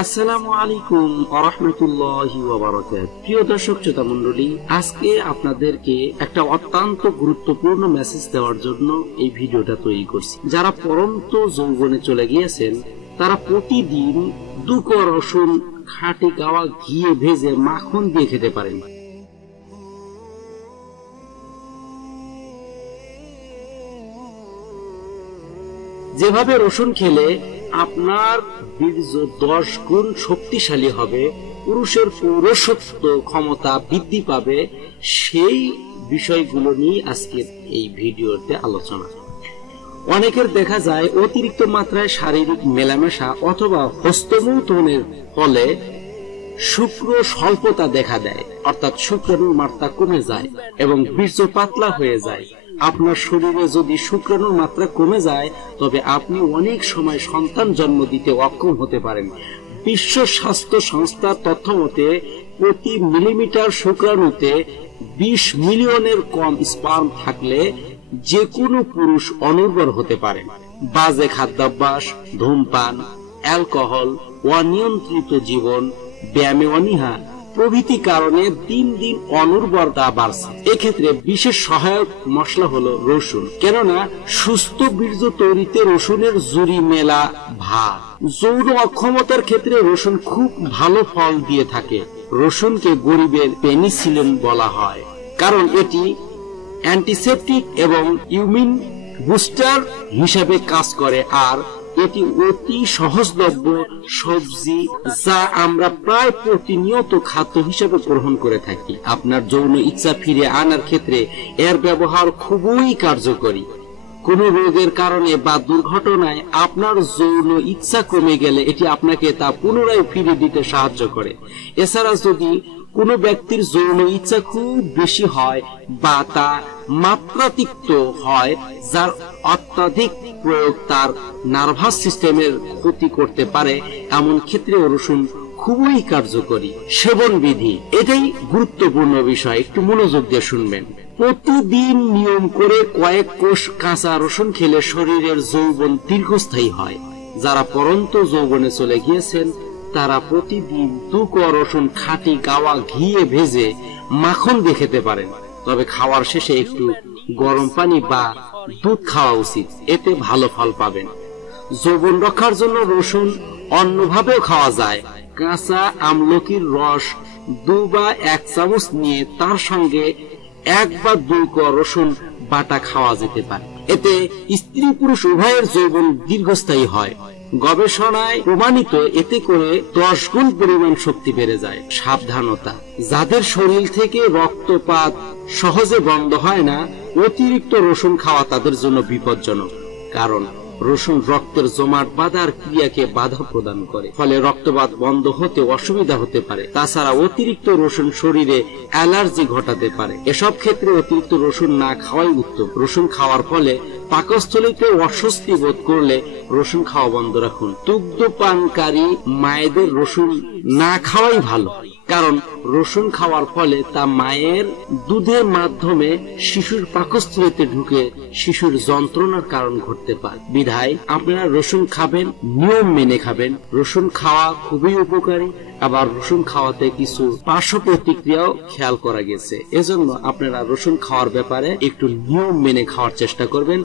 আসসালামু আলাইকুম ওয়া রাহমাতুল্লাহি ওয়া বারাকাতুহু। প্রিয় দর্শক শ্রোতা মণ্ডলী, আজকে আপনাদেরকে একটা অত্যন্ত গুরুত্বপূর্ণ মেসেজ দেওয়ার জন্য এই ভিডিওটা তৈরি করছি। যারা পরন্ত যৌবনে চলে গিয়েছেন তারা প্রতিদিন 2 কোয়া রসুন খাঁটি গাওয়া ঘিয়ে ভেজে মাখন দিয়ে খেতে পারেন। যেভাবে রসুন খেলে আপনার বীর্য 10 গুণ শক্তিশালী হবে, পুরুষের পৌরসত্ব ক্ষমতা বৃদ্ধি পাবে, সেই বিষয়গুলো নিয়ে আজকের এই ভিডিওতে আলোচনা। অনেকের দেখা যায় অতিরিক্ত মাত্রায় শারীরিক মেলামেশা অথবা হস্তমৈথুনের ফলে শুক্র স্বল্পতা দেখা দেয়, অর্থাৎ শুক্রাণুর মাত্রা কমে যায় এবং বীর্য পাতলা হয়ে যায়। আপনার শরীরে যদি শুক্রাণুর মাত্রা কমে যায় তবে আপনি অনেক সময় সন্তান জন্ম দিতে অক্ষম হতে পারেন। বিশ্ব স্বাস্থ্য সংস্থার তথ্য মতে প্রতি মিলিমিটার শুক্রাণুতে 20 মিলিয়নের কম স্পার্ম থাকলে যে কোনো পুরুষ অনুর্বর হতে পারে। বাজে খাদ্যাভ্যাস, ধূমপান, অ্যালকোহল, অনিয়ন্ত্রিত জীবন, ব্যায়ামে অনীহা প্রভৃতি কারণে দিন দিন অনুর্বরতা বাড়ছে। এক্ষেত্রে বিশেষ সহায়ক মশলা হলো রসুন, কেননা সুস্থ বীর্য তৈরিতে রসুনের জুড়ি মেলা ভার। যৌন অক্ষমতার ক্ষেত্রে রসুন খুব ভালো ফল দিয়ে থাকে। রসুনকে গরিবের পেনিসিলিন বলা হয়, কারণ এটি অ্যান্টিসেপটিক এবং ইমিউন বুস্টার হিসেবে কাজ করে, আর এটি অতি সহজলভ্য সবজি যা আমরা প্রায় প্রতিনিয়ত খাদ্য হিসেবে গ্রহণ করে থাকি। আপনার যৌন ইচ্ছা ফিরে আনার ক্ষেত্রে এর ব্যবহার খুবই কার্যকরী। কোন রোগের কারণে বা দুর্ঘটনায় আপনার যৌন ইচ্ছা কমে গেলে এটি আপনাকে তা পুনরায় ফিরে দিতে সাহায্য করে। এছাড়া যদি কোনো ব্যক্তির যৌন ইচ্ছা খুব বেশি হয় বা তা মাত্রাতিরিক্ত হয়, যার অত্যাধিক প্রয়োগ তার নার্ভাস সিস্টেমের ক্ষতি করতে পারে, এমন ক্ষেত্রে রসুন খুবই কার্যকরী। সেবন বিধি এটাই গুরুত্বপূর্ণ বিষয়, একটু মনোযোগ দিয়ে শুনবেন। প্রতিদিন নিয়ম করে কয়েক কোষ কাঁচা রসুন খেলে শরীরের যৌবন দীর্ঘস্থায়ী হয়। যারা পরন্ত যৌবনে চলে গিয়েছেন তারা প্রতিদিন 2 কোয়া রসুন খাঁটি গাওয়া ঘিয়ে ভেজে মাখন দিয়ে খেতে পারেন। তবে খাওয়ার শেষে একটু গরম পানি বা দুধ খাওয়া উচিত, এতে ভালো ফল পাবেন। যৌবন রক্ষার জন্য রসুন অন্যভাবেও খাওয়া যায়। কাঁচা আমলকির রস 2 বা 1 চামচ নিয়ে তার সঙ্গে 1 বা 2 কোয়া রসুন বাটা খাওয়া যেতে পারে। এতে স্ত্রী পুরুষ উভয়ের যৌবন দীর্ঘস্থায়ী হয়। গবেষণায় প্রমাণিত, এতে করে 10 গুণ পরিমাণ শক্তি বেড়ে যায়। সাবধানতা, যাদের শরীর থেকে রক্তপাত সহজে বন্ধ হয় না, অতিরিক্ত রসুন খাওয়া তাদের জন্য বিপজ্জনক, কারণ রসুন রক্তের জমাট বাঁধার ক্রিয়াকে বাধা প্রদান করে, ফলে রক্তপাত বন্ধ হতে অসুবিধা হতে পারে। তাছাড়া অতিরিক্ত রসুন শরীরে অ্যালার্জি ঘটাতে পারে। এসব ক্ষেত্রে অতিরিক্ত রসুন না খাওয়াই উত্তম। রসুন খাওয়ার ফলে পাকস্থলীতে অস্বস্তি বোধ করলে রসুন খাওয়া বন্ধ রাখুন। দুগ্ধপানকারী মায়েদের রসুন না খাওয়াই ভালো, কারণ রসুন খাওয়ার ফলে তা মায়ের দুধের মাধ্যমে শিশুর পাকস্থলীতে ঢুকে শিশুর যন্ত্রণার কারণ ঘটতে পারে। বিধায় আপনারা রসুন খাবেন, নিয়ম মেনে খাবেন। রসুন খাওয়া খুবই উপকারী, আবার রসুন খাওয়াতে কিছু পার্শ্ব প্রতিক্রিয়াও খেয়াল করা গেছে। এজন্য আপনারা রসুন খাওয়ার ব্যাপারে একটু নিয়ম মেনে খাওয়ার চেষ্টা করবেন।